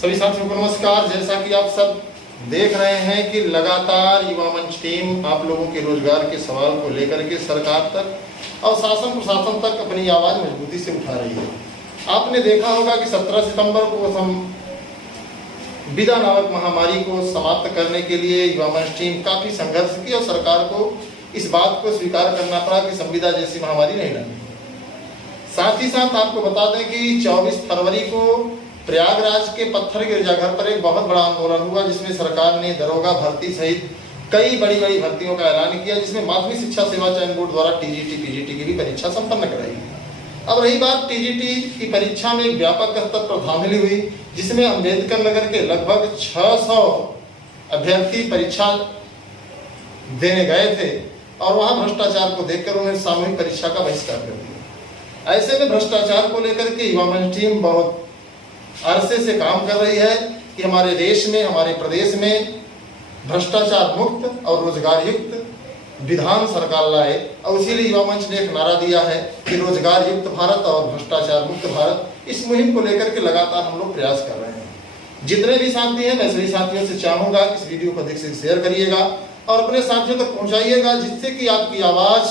सभी साथियों को नमस्कार। जैसा कि आप सब देख रहे हैं कि लगातार युवा मंच टीम आप लोगों के रोजगार के सवाल को लेकर के सरकार तक और शासन प्रशासन तक अपनी आवाज मजबूती से उठा रही है। आपने देखा होगा कि 17 सितंबर को हम विदा नामक महामारी को समाप्त करने के लिए युवा मंच टीम काफी संघर्ष की और सरकार को इस बात को स्वीकार करना पड़ा कि संविदा जैसी महामारी नहीं लगी। साथ ही साथ आपको बता दें कि 24 फरवरी को प्रयागराज के पत्थर गिरजाघर पर एक बहुत बड़ा आंदोलन हुआ, जिसमें सरकार ने दरोगा भर्ती सहित कई बड़ी बड़ी भर्तियों का ऐलान किया, जिसमें माध्यमिक शिक्षा सेवा चयन बोर्ड द्वारा टीजीटी पीजीटी की भी परीक्षा संपन्न कराई। अब रही बात टीजीटी की परीक्षा में एक व्यापक स्तर पर धांधली हुई, जिसमें अम्बेडकर नगर के लगभग 600 अभ्यर्थी परीक्षा देने गए थे और वहां भ्रष्टाचार को देखकर उन्होंने सामूहिक परीक्षा का बहिष्कार कर दिया। ऐसे में भ्रष्टाचार को लेकर के युवा मंच टीम बहुत अरसे से काम कर रही है कि हमारे देश में, हमारे प्रदेश में भ्रष्टाचार मुक्त और रोजगार युक्त विधान सरकार लाए, और इसीलिए युवा मंच ने एक नारा दिया है कि रोजगार युक्त भारत और भ्रष्टाचार मुक्त भारत। इस मुहिम को लेकर के लगातार हम लोग प्रयास कर रहे हैं। जितने भी साथी हैं, मैं सभी साथियों से चाहूंगा कि इस वीडियो को अधिक से शेयर करिएगा और अपने साथियों तक पहुंचाइएगा, जिससे कि आपकी आवाज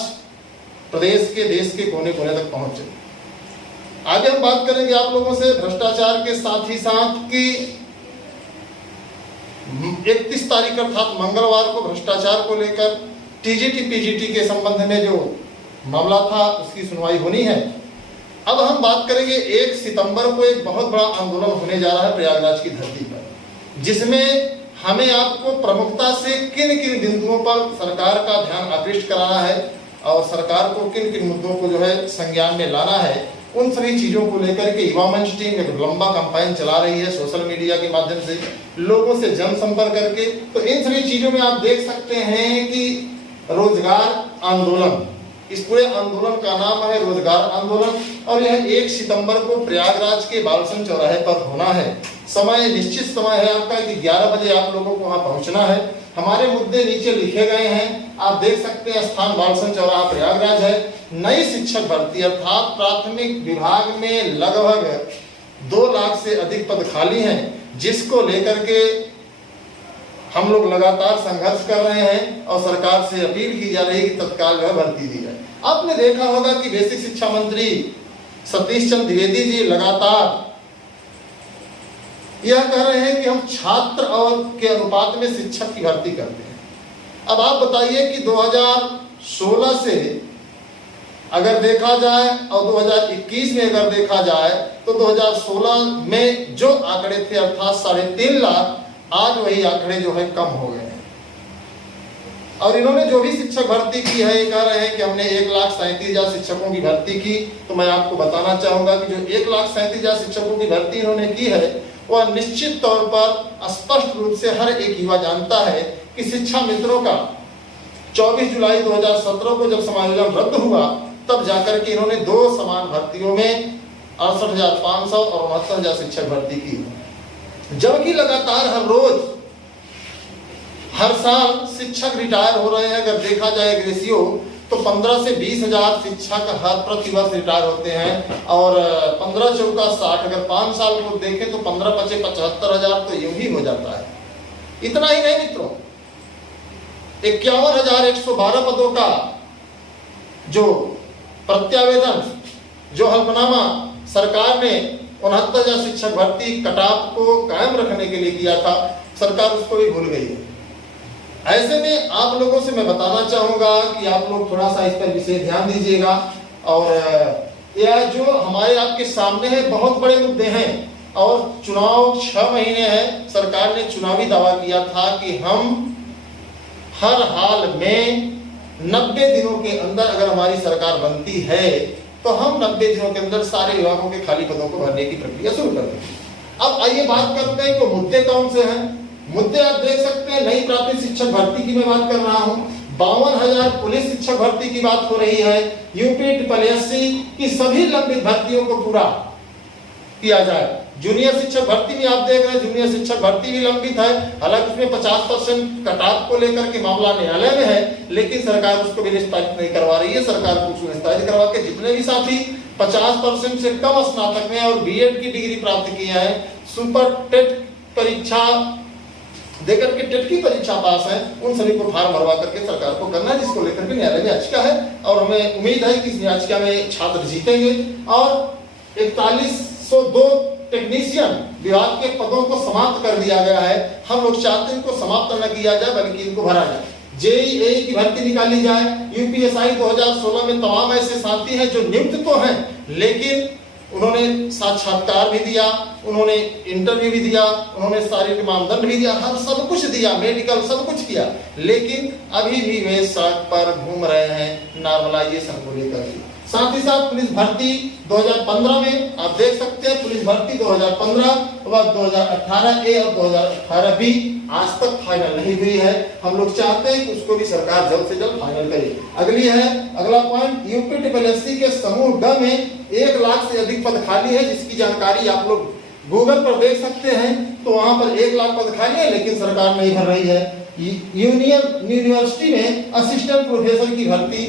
प्रदेश के, देश के कोने कोने तक पहुंचे। आगे हम बात करेंगे आप लोगों से भ्रष्टाचार के साथ ही साथ कि 31 तारीख अर्थात मंगलवार को भ्रष्टाचार को लेकर टीजीटी पीजीटी के संबंध में जो मामला था उसकी सुनवाई होनी है। अब हम बात करेंगे 1 सितंबर को एक बहुत बड़ा आंदोलन होने जा रहा है प्रयागराज की धरती पर, जिसमें हमें आपको प्रमुखता से किन किन बिंदुओं पर सरकार का ध्यान आकृष्ट कराना है और सरकार को किन किन मुद्दों को जो है संज्ञान में लाना है, उन सभी चीजों को लेकर के युवा मंच टीम एक लंबा कैंपेन चला रही है सोशल मीडिया के माध्यम से, लोगों से जनसंपर्क करके। तो इन सभी चीजों में आप देख सकते हैं कि रोजगार आंदोलन, इस पूरे आंदोलन का नाम है रोजगार आंदोलन, और यह 1 सितंबर को प्रयागराज के बालसन चौराहे पर होना है। समय निश्चित समय है आपका कि 11 बजे आप लोगों को वहां पहुंचना है। हमारे मुद्दे नीचे लिखे गए हैं, आप देख सकते हैं। स्थान बालसन चौराहा प्रयागराज है। नई शिक्षक भर्ती अर्थात प्राथमिक विभाग में लगभग 2 लाख से अधिक पद खाली हैं, जिसको लेकर के हम लोग लगातार संघर्ष कर रहे हैं और सरकार से अपील की जा रही है कि तत्काल वह भर्ती दी जाए। आपने देखा होगा कि बेसिक शिक्षा मंत्री सतीश चंद्र द्विवेदी जी लगातार यह कह रहे हैं कि हम छात्र और के अनुपात में शिक्षक की भर्ती करते हैं। अब आप बताइए कि 2016 से अगर देखा जाए और 2021 में अगर देखा जाए तो 2016 में जो आंकड़े थे अर्थात 3.5 लाख, आज वही आंकड़े जो है कम हो गए हैं। और इन्होंने जो भी शिक्षक भर्ती की है, ये कह रहे हैं कि हमने 1,37,000 शिक्षकों की भर्ती की। तो मैं आपको बताना चाहूंगा कि जो 1,37,000 शिक्षकों की भर्ती इन्होंने की है, वह निश्चित तौर पर स्पष्ट रूप से हर एक युवा जानता है कि शिक्षा मित्रों का 24 जुलाई 2017 को जब समायोजन रद्द हुआ, तब जाकर के इन्होंने 2 समान भर्तियों में 68,500 और 69,000 शिक्षक भर्ती की। जबकि लगातार हर रोज, हर साल शिक्षक रिटायर हो रहे हैं। अगर देखा जाए रेशियो तो 15 से 20,000 शिक्षक हर प्रतिवर्ष रिटायर होते हैं, और 15 चौका 60, अगर 5 साल को देखें तो 15 पचे 75,000 तो यूं ही हो जाता है। इतना ही नहीं मित्रों, 51,112 पदों का जो प्रत्यावेदन, जो हल्फनामा सरकार ने 69,000 शिक्षक भर्ती कटाप को कायम रखने के लिए किया था, सरकार उसको भी भूल गई है। ऐसे में आप लोगों से मैं बताना चाहूंगा कि आप लोग थोड़ा सा इस पर विशेष ध्यान दीजिएगा। और यह जो हमारे आपके सामने है बहुत बड़े मुद्दे हैं, और चुनाव 6 महीने हैं। सरकार ने चुनावी दावा किया था कि हम हर हाल में 90 दिनों के अंदर अगर हमारी सरकार बनती है तो हम 90 दिनों के अंदर सारे विभागों के खाली पदों को भरने की प्रक्रिया शुरू कर देंगे। अब आइए बात करते हैं कि मुद्दे कौन से हैं। मुद्दे आप देख सकते हैं, नई प्राथमिक शिक्षक भर्ती की मैं बात कर रहा हूं, 52,000 पुलिस शिक्षक भर्ती की बात हो रही है, यूपी SSSC की सभी लंबित भर्तियों को पूरा किया जाए। जूनियर शिक्षक भर्ती भी आप देख रहे हैं, जूनियर शिक्षक भर्ती भी लंबित है। हालांकि उसमें 50% कटाव को लेकर के मामला न्यायालय में है, लेकिन सरकार उसको भी निष्पादित नहीं करवा रही है। सरकार को उसको निष्पादित करवा के जितने भी साथी 50% से कम स्नातक में और बीएड की डिग्री प्राप्त किए हैं, सुपर टेट परीक्षा देकर के टेट की परीक्षा पास है, उन सभी को फार्म भरवा करके सरकार को करना है, जिसको लेकर के न्यायालय में याचिका है और हमें उम्मीद है कि इस याचिका में छात्र जीतेंगे और 4102 टेक्नीशियन विभाग के पदों को समाप्त कर दिया गया है। हम लोग चाहते हैं इनको समाप्त न किया जाए बल्कि इनको भरा जाए। जेईई की भर्ती निकाली जाए। यूपीएसआई 2016 में तमाम ऐसे साथी हैं जो नियुक्त तो हैं लेकिन उन्होंने साक्षात्कार भी दिया, उन्होंने इंटरव्यू भी दिया, उन्होंने शारीरिक मानदंड भी दिया, हर सब कुछ दिया, मेडिकल सब कुछ किया, लेकिन अभी भी वे सड़क पर घूम रहे हैं नॉर्मलाइजेशन को लेकर। साथ ही साथ पुलिस भर्ती 2015 में आप देख सकते हैं, पुलिस भर्ती 2015 व 2018 ए और 2018 बी आज तक फाइनल नहीं हुई है। हम लोग चाहते हैं कि उसको भी सरकार जल्द से जल्द फाइनल करे। अगला पॉइंट, यूपीएससी के समूह ड में 1 लाख से अधिक पद खाली है, जिसकी जानकारी आप लोग गूगल पर देख सकते हैं। तो वहां पर 1 लाख पद खाली है लेकिन सरकार नहीं भर रही है। यूनियन यूनिवर्सिटी में असिस्टेंट प्रोफेसर की भर्ती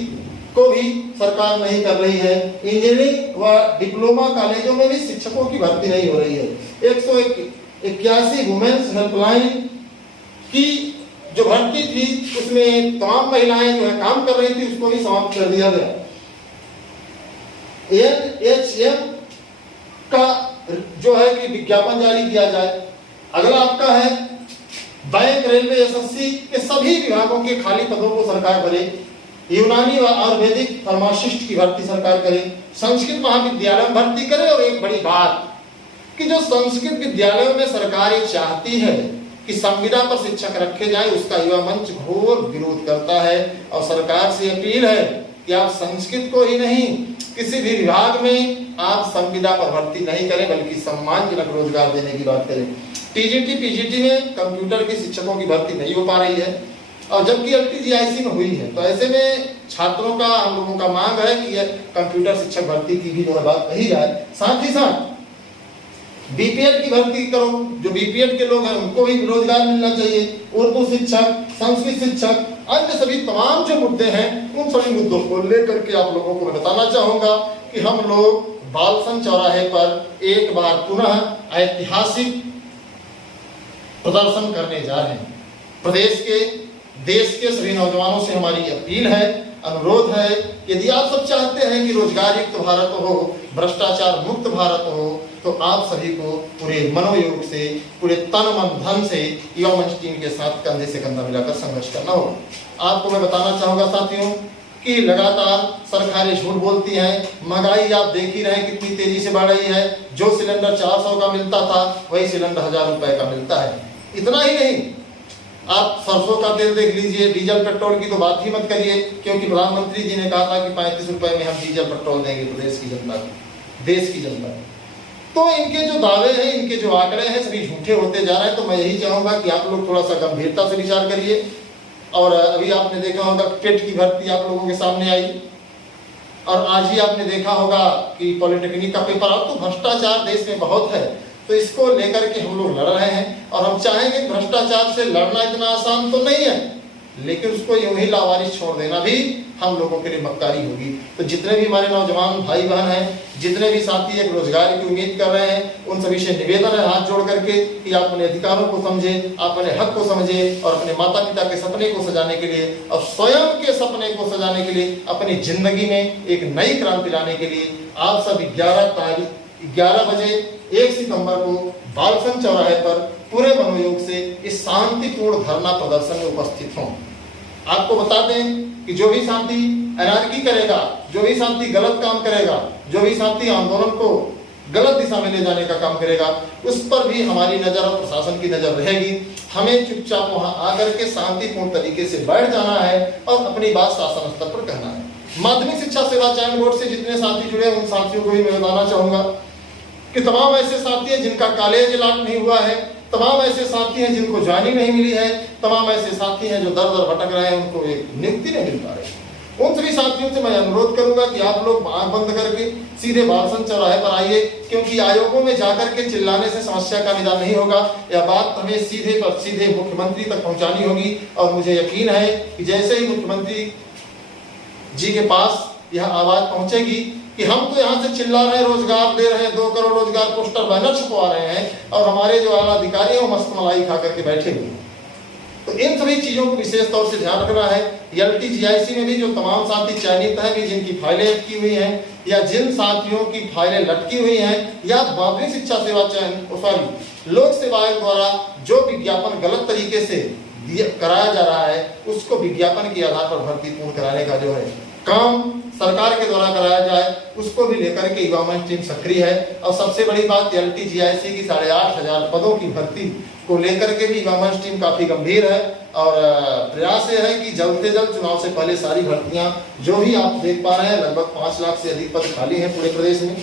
को भी सरकार नहीं कर रही है। इंजीनियरिंग व डिप्लोमा कॉलेजों में भी शिक्षकों की भर्ती नहीं हो रही है। 181 वुमेन्स हेल्पलाइन की जो भर्ती थी उसमें तमाम महिलाएं जो है काम कर रही थी, उसको भी समाप्त कर दिया गया। एनएचएम का जो है कि विज्ञापन जारी किया जाए। अगला आपका है बैंक, रेलवे, एसएससी के सभी विभागों के खाली पदों को सरकार भरे। यूनानी व आयुर्वेदिक फार्मासिस्ट की भर्ती सरकार करे। संस्कृत महाविद्यालय में भर्ती करे। और एक बड़ी बात कि जो संस्कृत विद्यालयों में सरकार ये चाहती है कि संविदा पर शिक्षक रखे जाए, उसका युवा मंच घोर विरोध करता है और सरकार से अपील है कि आप संस्कृत को ही नहीं किसी भी विभाग में आप संविदा पर भर्ती नहीं करें बल्कि सम्मानजनक रोजगार देने की बात करें। टीजीटी पीजीटी में कंप्यूटर के शिक्षकों की भर्ती नहीं हो पा रही है और जबकि एलटीजीआईसी में हुई है। तो ऐसे में छात्रों का, हम लोगों का मांग है कि यह कंप्यूटर शिक्षक भर्ती की भी जो है बात कही जाए। साथ ही साथ बीपीएड की भर्ती करो, जो बीपीएड के लोग हैं उनको भी रोजगार मिलना चाहिए। उर्दू शिक्षक, संस्कृत शिक्षक, अन्य सभी तमाम जो मुद्दे हैं उन सभी मुद्दों को लेकर के आप लोगों को मैं बताना चाहूंगा कि हम लोग बालसन चौराहे पर एक बार पुनः ऐतिहासिक प्रदर्शन करने जा रहे हैं। प्रदेश के, देश के सभी नौजवानों से हमारी अपील है, अनुरोध है, यदि आप सब चाहते हैं कि रोजगार युक्त भारत हो, भ्रष्टाचार मुक्त भारत हो, तो आप सभी को पूरे मनोयोग से, पूरे तन मन धन से युवा मंच टीम के साथ कंधे से कंधा मिलाकर संघर्ष करना होगा। आपको मैं बताना चाहूंगा साथियों कि लगातार सरकारें झूठ बोलती हैं। महंगाई आप देख ही रहे हैं कितनी तेजी से बढ़ रही है। जो सिलेंडर 400 का मिलता था वही सिलेंडर 1000 रुपए का मिलता है। इतना ही नहीं, आप सरसों का तेल देख लीजिए, डीजल पेट्रोल की तो बात ही मत करिए, क्योंकि प्रधानमंत्री जी ने कहा था कि 35 रुपए में हम डीजल पेट्रोल देंगे प्रदेश की जनता को, देश की जनता को। तो इनके जो दावे हैं, इनके जो आंकड़े हैं सभी झूठे होते जा रहे हैं। तो मैं यही चाहूंगा कि आप लोग थोड़ा सा गंभीरता से विचार करिए। और अभी आपने देखा होगा टेट की भर्ती आप लोगों के सामने आई और आज ही आपने देखा होगा कि पॉलिटेक्निक का पेपर। अब तो भ्रष्टाचार देश में बहुत है, तो इसको लेकर के हम लोग लड़ रहे हैं और हम चाहेंगे भ्रष्टाचार से लड़ना इतना आसान तो नहीं है, लेकिन उसको यूं ही लावारिस छोड़ देना भी हम लोगों के लिए मक्कारी होगी। तो जितने भी हमारे नौजवान भाई बहन हैं, जितने भी साथी एक रोजगार की उम्मीद कर रहे हैं, उन सभी से निवेदन है हाथ जोड़ करके कि आप अपने अधिकारों को समझे, आप अपने हक को समझे और अपने माता पिता के सपने को सजाने के लिए और स्वयं के सपने को सजाने के लिए, अपनी जिंदगी में एक नई क्रांति लाने के लिए आप सब 11 बजे 1 सितंबर को बालसन चौराहे पर पूरे मनोयोग से इस शांतिपूर्ण धरना प्रदर्शन में उपस्थित हों। आपको बता दें कि जो भी साथी अनारकी करेगा, जो भी साथी गलत काम करेगा, जो भी साथी आंदोलन को गलत दिशा में ले जाने का काम करेगा, उस पर भी हमारी नजर और प्रशासन की नजर रहेगी। हमें चुपचाप वहां आकर के शांतिपूर्ण तरीके से बैठ जाना है और अपनी बात शासन स्तर पर कहना है। माध्यमिक शिक्षा सेवा चयन बोर्ड से जितने साथी जुड़े उन साथियों को भी मैं बताना चाहूंगा कि तमाम ऐसे साथी हैं जिनका कॉलेज अलॉट नहीं हुआ है, तमाम ऐसे साथी हैं जिनको ज्वाइनिंग नहीं मिली है, तमाम ऐसे साथी हैं जो दर दर भटक रहे हैं, उनको एक नियुक्ति नहीं मिल पा रही। उन सभी साथियों से मैं अनुरोध करूंगा कि आप लोग आंख बंद करके सीधे बालसन चौराहे पर आइए, क्योंकि आयोगों में जाकर के चिल्लाने से समस्या का निदान नहीं होगा। यह बात हमें सीधे मुख्यमंत्री तक पहुंचानी होगी और मुझे यकीन है कि जैसे ही मुख्यमंत्री जी के पास यह आवाज पहुंचेगी कि हम तो यहाँ से चिल्ला रहे हैं, रोजगार दे रहे हैं, 2 करोड़ रोजगार पोस्टर बैनर छपवा रहे हैं, और हमारे जो आला अधिकारी हैं वो मस्त मलाई खा करके बैठे हुए हैं। तो इन सभी चीजों को विशेष तौर से ध्यान रखना है। LTGIC में भी जो तमाम साथी चयनित हैं कि जिनकी फाइलें अटकी हुई हैं, या जिन साथियों की फाइलें लटकी हुई हैं, या माध्यमिक शिक्षा सेवा चयन लोक सेवा आयोग द्वारा जो विज्ञापन गलत तरीके से कराया जा रहा है, उसको विज्ञापन के आधार पर भर्ती पूर्ण कराने का जो है काम सरकार के द्वारा कराया जाए, उसको भी लेकर के युवा मंच टीम सक्रिय है। और सबसे बड़ी बात, LTGIC की 8,500 पदों की भर्ती को लेकर के भी युवा मंच टीम काफी गंभीर है, और प्रयास ये है कि जल्द से जल्द चुनाव से पहले सारी भर्तियां जो भी आप देख पा रहे हैं, लगभग 5 लाख से अधिक पद खाली हैं पूरे प्रदेश में,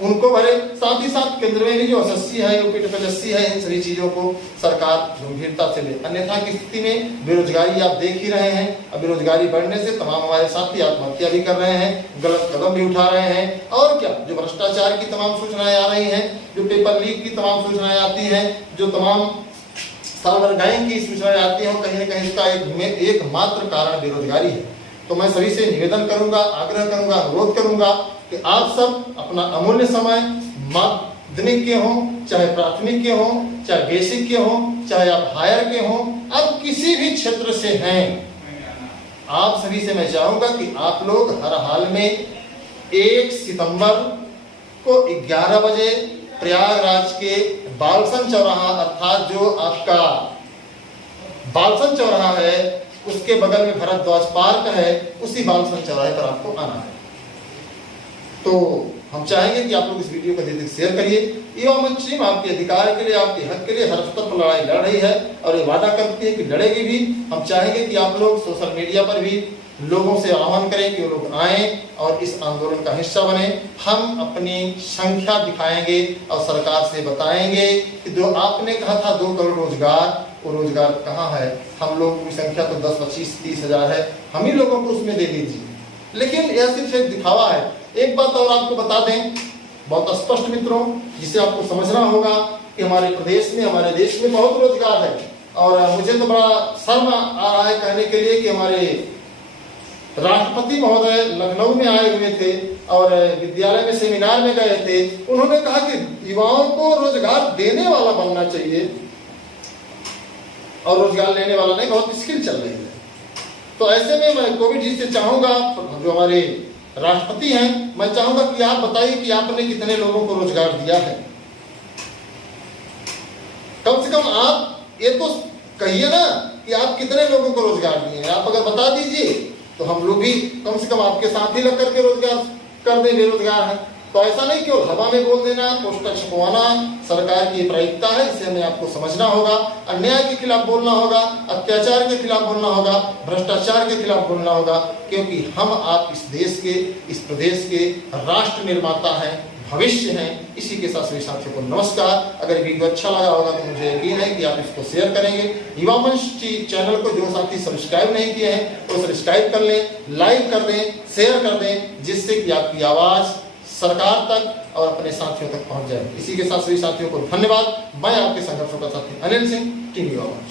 उनको भरे। साथ ही साथ केंद्र में भी जो SSC है, UPSSC है, इन सभी चीजों को सरकार गंभीरता से ले। अन्यथा की स्थिति में बेरोजगारी आप देख ही रहे हैं, अब बेरोजगारी बढ़ने से तमाम हमारे साथी आत्महत्या भी कर रहे हैं, गलत कदम भी उठा रहे हैं, और क्या जो भ्रष्टाचार की तमाम सूचनाएं आ रही हैं, जो पेपर लीक की तमाम सूचनाएं आती हैं, जो तमाम सर्वर गैंग की सूचनाएं आती हैं, कहीं न कहीं इसका एकमात्र कारण बेरोजगारी है। तो मैं सभी से निवेदन करूंगा, आग्रह करूंगा, अनुरोध करूंगा कि आप सब अपना अमूल्य समय, माध्यमिक के हों, चाहे प्राथमिक के हों, चाहे बेसिक के हों, चाहे आप हायर के हों, आप किसी भी क्षेत्र से हैं, आप सभी से मैं चाहूंगा कि आप लोग हर हाल में 1 सितंबर को 11 बजे प्रयागराज के बालसन चौराहा, अर्थात जो आपका बालसन चौराहा है उसके बगल में भरद्वाज पार्क है, उसी बालसन चौराहे पर आपको आना है। तो हम चाहेंगे कि आप लोग इस वीडियो को अधिक शेयर करिए। युवा मंच टीम आपके अधिकार के लिए, आपके हक के लिए हर स्तर पर लड़ाई लड़ रही है, और ये वादा करती है कि लड़ेगी भी। हम चाहेंगे कि आप लोग सोशल मीडिया पर भी लोगों से आह्वान करें कि वो लोग आएं और इस आंदोलन का हिस्सा बने। हम अपनी संख्या दिखाएंगे और सरकार से बताएंगे कि जो आपने कहा था 2 करोड़ रोजगार, वो रोजगार कहाँ है। हम लोगों की संख्या तो 10, 25, 30 हजार है, हम ही लोगों को उसमें दे दीजिए। लेकिन यह सिर्फ एक दिखावा है। एक बात और आपको बता दें, बहुत स्पष्ट मित्रों, जिसे आपको समझना होगा कि हमारे प्रदेश में, हमारे देश में बहुत रोजगार है। और मुझे तो बड़ा शर्म आ रहा है कहने के लिए कि हमारे राष्ट्रपति महोदय लखनऊ में आए हुए थे और विद्यालय में सेमिनार में गए थे। उन्होंने कहा कि युवाओं को रोजगार देने वाला बनना चाहिए और रोजगार लेने वाला नहीं, बहुत मुश्किल चल रही है। तो ऐसे में मैं कोविद जी से चाहूंगा, जो हमारे राष्ट्रपति हैं, मैं चाहूंगा कि आप बताइए कि आपने कितने लोगों को रोजगार दिया है। कम से कम आप ये तो कहिए ना कि आप कितने लोगों को रोजगार दिए हैं। आप अगर बता दीजिए तो हम लोग भी कम से कम आपके साथ ही लग करके रोजगार कर दें, बेरोजगार हैं। तो ऐसा नहीं केवल हवा में बोल देना, पोस्टर छपवाना सरकार की प्रायिकता है, इसे हमें आपको समझना होगा। अन्याय के खिलाफ बोलना होगा, अत्याचार के खिलाफ बोलना होगा, भ्रष्टाचार के खिलाफ बोलना होगा, क्योंकि हम आप इस देश के, इस प्रदेश के राष्ट्र निर्माता हैं, भविष्य हैं। इसी के साथ सभी साथियों को नमस्कार। अगर वीडियो अच्छा लगा होगा तो मुझे यकीन है कि आप इसको शेयर करेंगे। युवा मंच चैनल को जो साथी सब्सक्राइब नहीं किए हैं वो सब्सक्राइब कर लें, लाइक कर दें, शेयर कर दें, जिससे कि आपकी आवाज़ सरकार तक और अपने साथियों तक पहुंच जाए। इसी के साथ सभी साथियों को धन्यवाद। मैं आपके संघर्षों का साथी अनिल सिंह, टीम युवा मंच।